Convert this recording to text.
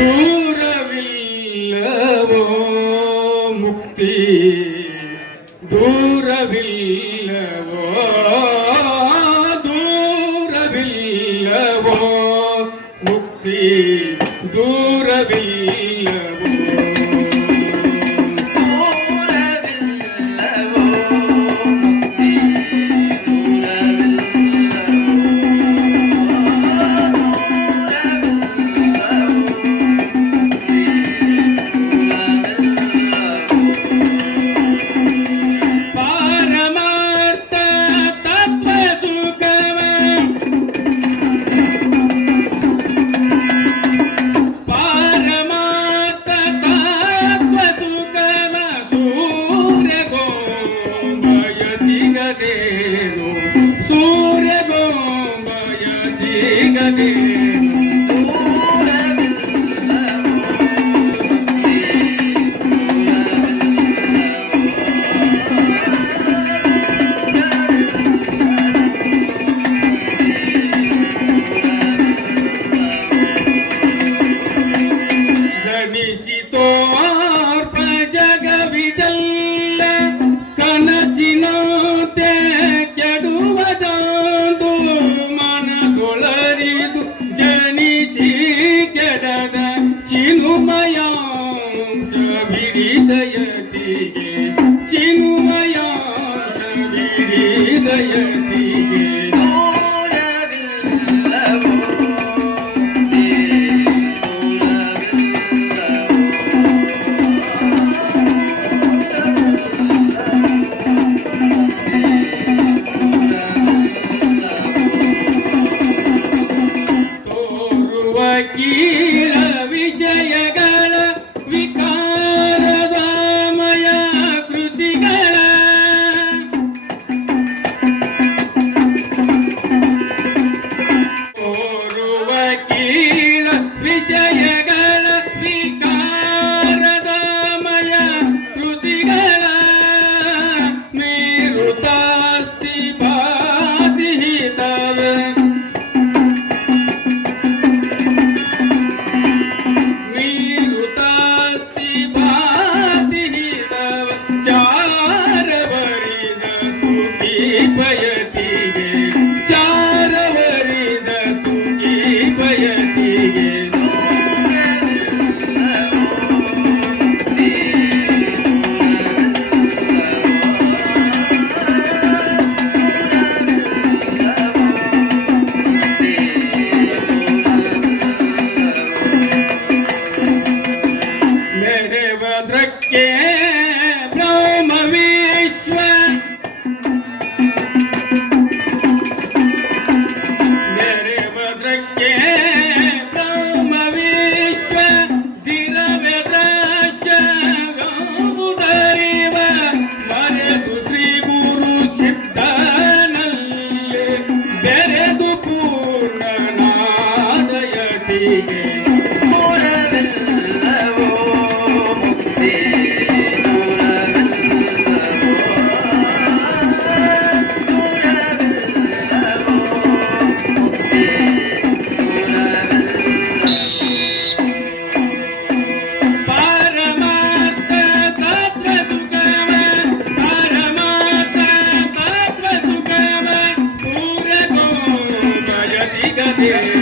तू ಗಲಿ ಬಿಡಿದಯತಿಗೆ Yeah. Gracias.